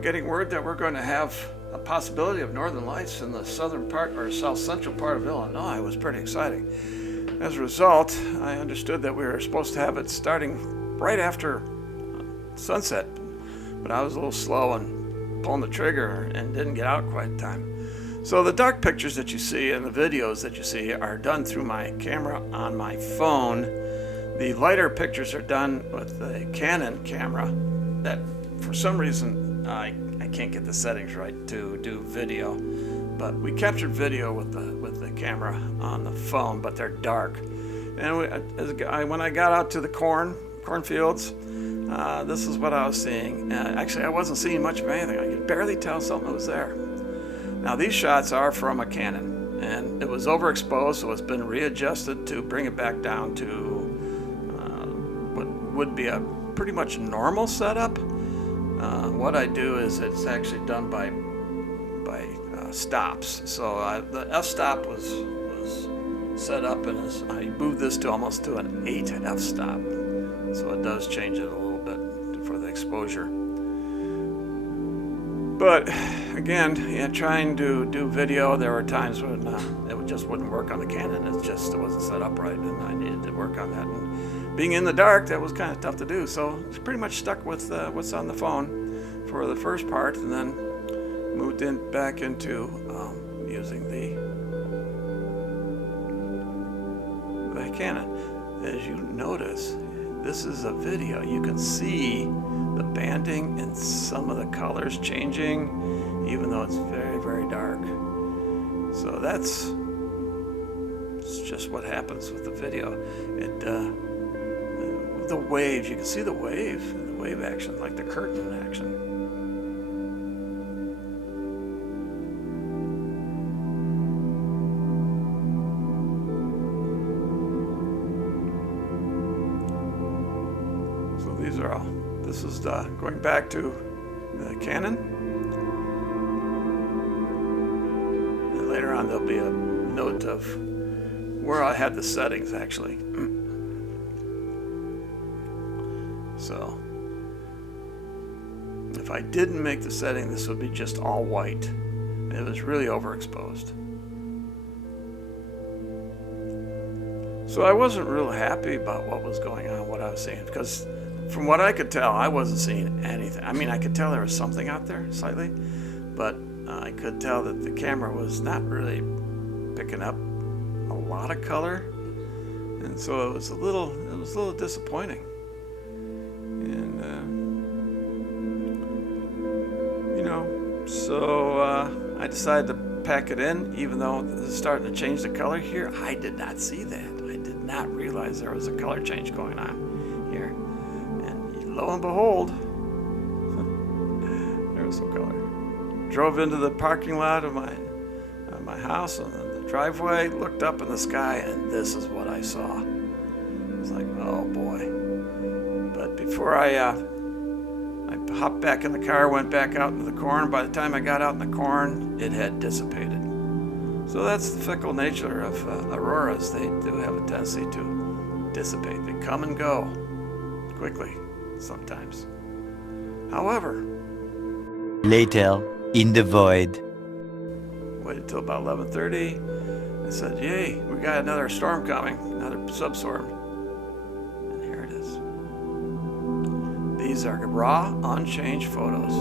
Getting word that we're going to have a possibility of northern lights in the southern part or south central part of Illinois was pretty exciting. As a result, I understood that we were supposed to have it starting right after sunset, but I was a little slow on pulling the trigger and didn't get out quite in time. So the dark pictures that you see and the videos that you see are done through my camera on my phone. The lighter pictures are done with the Canon camera that for some reason I can't get the settings right to do video, but we captured video with the camera on the phone, but they're dark. And when I got out to the cornfields, this is what I was seeing. Actually, I wasn't seeing much of anything. I could barely tell something was there. Now, these shots are from a Canon, and it was overexposed, so it's been readjusted to bring it back down to what would be a pretty much normal setup. What I do is it's actually done by stops. So the f-stop was set up, and I moved this to almost to an 8 f-stop. So it does change it a little bit for the exposure. But again, trying to do video, there were times when it just wouldn't work on the Canon. It wasn't set up right, and I needed to work on that. And being in the dark, that was kind of tough to do. So it's pretty much stuck with what's on the phone for the first part, and then moved back into using the Canon. As you notice, this is a video. You can see the banding and some of the colors changing, even though it's very, very dark. So it's just what happens with the video. The waves, you can see the wave action, like the curtain action. This is going back to the Canon. And later on there'll be a note of where I had the settings actually. So if I didn't make the setting, this would be just all white. It was really overexposed. So I wasn't real happy about what was going on, what I was seeing, because from what I could tell, I wasn't seeing anything. I mean, I could tell there was something out there slightly, but I could tell that the camera was not really picking up a lot of color, and so it was a little disappointing. And so I decided to pack it in, even though it's starting to change the color here. I did not see that. I did not realize there was a color change going on here. Lo and behold, there was some color. Drove into the parking lot of my house on the driveway, looked up in the sky, and this is what I saw. It's like, oh boy. But before I hopped back in the car, went back out into the corn. By the time I got out in the corn, it had dissipated. So that's the fickle nature of auroras. They do have a tendency to dissipate. They come and go quickly. Sometimes. However, later in the void, waited till about 11:30 and said, yay, we got another storm coming, another substorm. And here it is. These are raw, unchanged photos.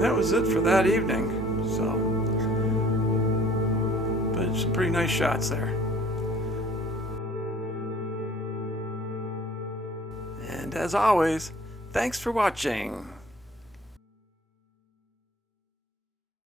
And that was it for that evening. So, but some pretty nice shots there. And as always, thanks for watching.